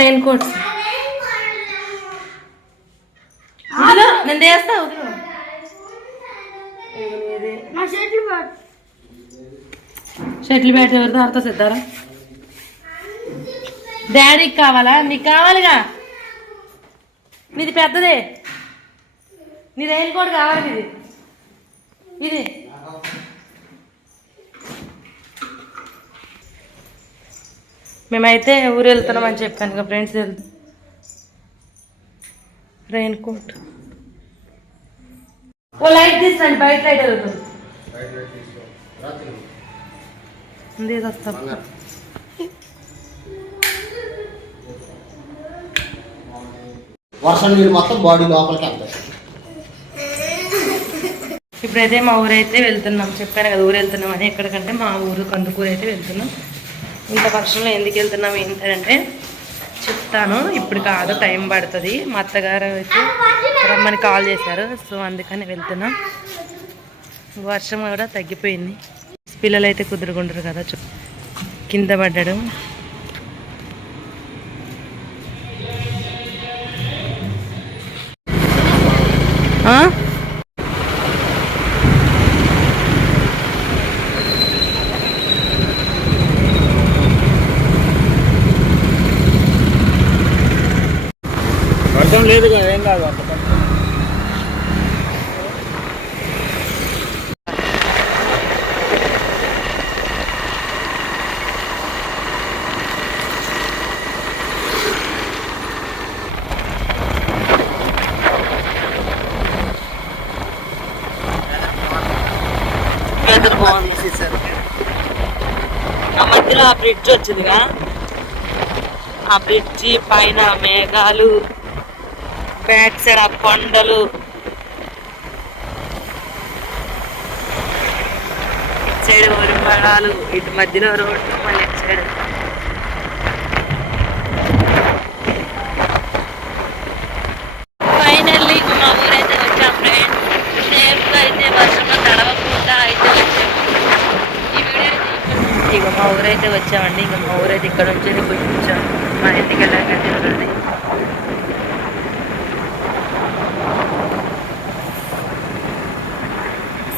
Rain coats నేను చేస్తా వదిలో. Shuttle bat ఎవరితో ఆడుతా సిద్ధారా? డాడీకి కావాలా? నీకు కావాలిగా? నీది పెద్దదే. నీ రెయిన్ కోట్ కావాలి ఇది ఇది. మేమైతే ఊరు వెళ్తున్నాం అని చెప్పాను కదా ఫ్రెండ్స్ వెళ్తాం. Rain coat. ఓ లైట్ తీసుకోండి బయట లైట్ వెళ్తుంది ఉంది ఇది వస్తా వర్షం నీళ్ళు మొత్తం బాడీ లోపలికి వెళ్తాయి ఇప్పుడైతే మా ఊరైతే వెళ్తున్నాం. చెప్పాను కదా ఊరు వెళ్తున్నాం అని. ఎక్కడికంటే మా ఊరు కందుకూరు అయితే వెళ్తున్నాం. ఇంత వర్షంలో ఎందుకు వెళ్తున్నాం ఏంటంటే చెప్తాను. ఇప్పుడు కాదు టైం పడుతుంది. మా అత్తగారు అయితే రమ్మని కాల్ చేశారు. సో అందుకని వెళ్తున్నాం. వర్షం కూడా తగ్గిపోయింది. పిల్లలు అయితే కుదురుకుంటారు కదా చూ- కింద పడ్డాడు. అర్థం లేదు ఏం కాదు అంత ఆ మధ్యలో ఆ బ్రిడ్జ్ వచ్చిందిగా. ఆ బ్రిడ్జి పైన మేఘాలు బ్యాక్ సైడ్ ఆ కొండలు. ఇటు సైడ్ వరిమడాలు ఇటు మధ్యలో రోడ్డు మళ్ళీ ఇటు సైడ్. ఫైనల్లీ మా ఊరైతే వచ్చాం ఫ్రెండ్స్ సేఫ్గా అయితే వర్షంలో తడవకుండా అయితే వచ్చాము. ఈ వీడియో అయితే ఇక మా ఊరైతే వచ్చామండి. ఇక మా ఊరైతే ఇక్కడ నుంచి కొంచెం మా ఇంటికి వెళ్ళాక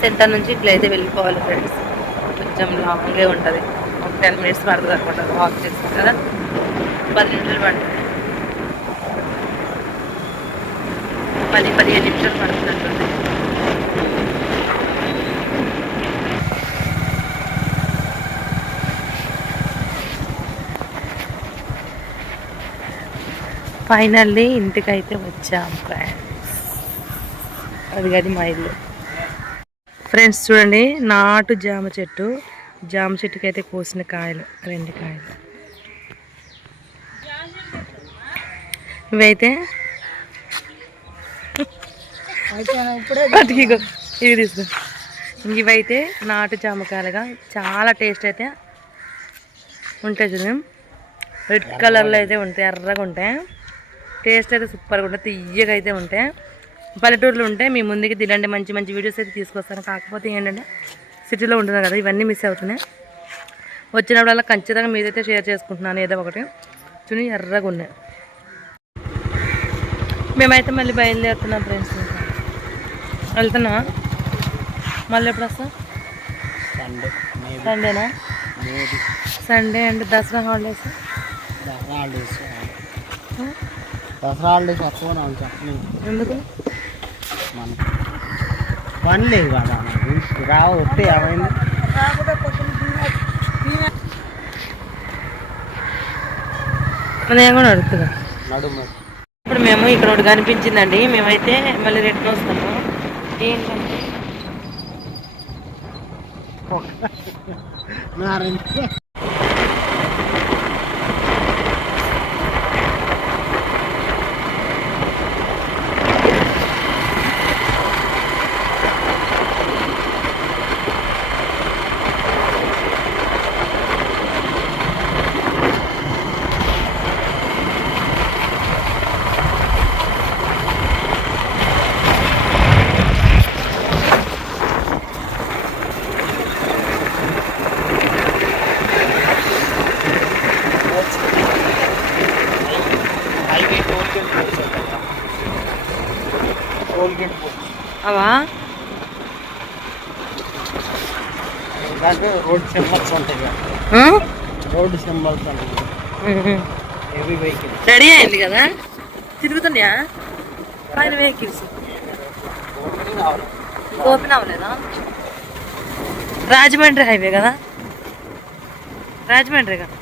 సెంటర్ నుంచి ఇట్లయితే వెళ్ళిపోవాలి ఫ్రెండ్స్ కొంచెం లాంగే ఉంటుంది. ఒక టెన్ మినిట్స్ పడుతుంది అనుకుంటుంది వాక్ చేస్తాం కదా. పది నిమిషాలు పడుతుంది. పది పదిహేను నిమిషాలు పడుతున్నట్టుంది. ఫైనల్లీ ఇంటికైతే వచ్చాం ఫ్రెండ్స్ అది అది మా ఇల్లు. ఫ్రెండ్స్ చూడండి నాటు జామ చెట్టు. జామ చెట్టుకి అయితే కోసిన కాయలు రెండు కాయలు. ఇవైతే ఇవి తీసుకో. ఇవైతే నాటు జామకాయలుగా చాలా టేస్ట్ అయితే ఉంటాయి చూడండి రెడ్ కలర్లో అయితే ఉంటాయి ఎర్రగా ఉంటాయి. టేస్ట్ అయితే సూపర్గా ఉంటాయి తీయగా అయితే ఉంటాయి. పల్లెటూరులో ఉంటే మీ ముందుకి తినండి మంచి మంచి వీడియోస్ అయితే తీసుకొస్తాను. కాకపోతే ఏంటంటే సిటీలో ఉంటున్నాను కదా ఇవన్నీ మిస్ అవుతున్నాయి. వచ్చినప్పుడల్లా ఖచ్చితంగా మీదైతే షేర్ చేసుకుంటున్నాను ఏదో ఒకటి. చూని ఎర్రగా ఉన్నాయి. మేమైతే మళ్ళీ బయలుదేరుతున్నాం ఫ్రెండ్స్ వెళ్తున్నావా మళ్ళీ ఎప్పుడు వస్తా సండేనా Sunday and Dasara holidays Dasara holidays Dasara holidays వస్తామని వాళ్ళు చెప్పలేదు ఎందుకు? మనకి. పని లేవు కదా రావు వస్తే ఏమైంది? నేను కూడా అడుగుతున్నా నడుము ఇప్పుడు మేము ఇక్కడ ఒకటి కనిపించిందండి. మేమైతే మళ్ళీ రిటర్న్ వస్తాము. ఏంటంటే? టోల్గేట్ అవా రోడ్ సింబల్స్ ఉంటాయి? రోడ్ సింబల్స్ ఉంటాయి ఉహు. హెవీ వెహికల్ రెడీ అయింది కదా? తిరుగుతున్నాయా? పైన వెహికల్స్ ఓపెన్ అవ్వలేదా? రాజమండ్రి హైవే కదా? రాజమండ్రి కదా?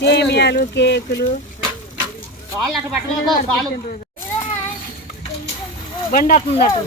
సేమియాలు కేకులు. బండి వస్తుంది అటు.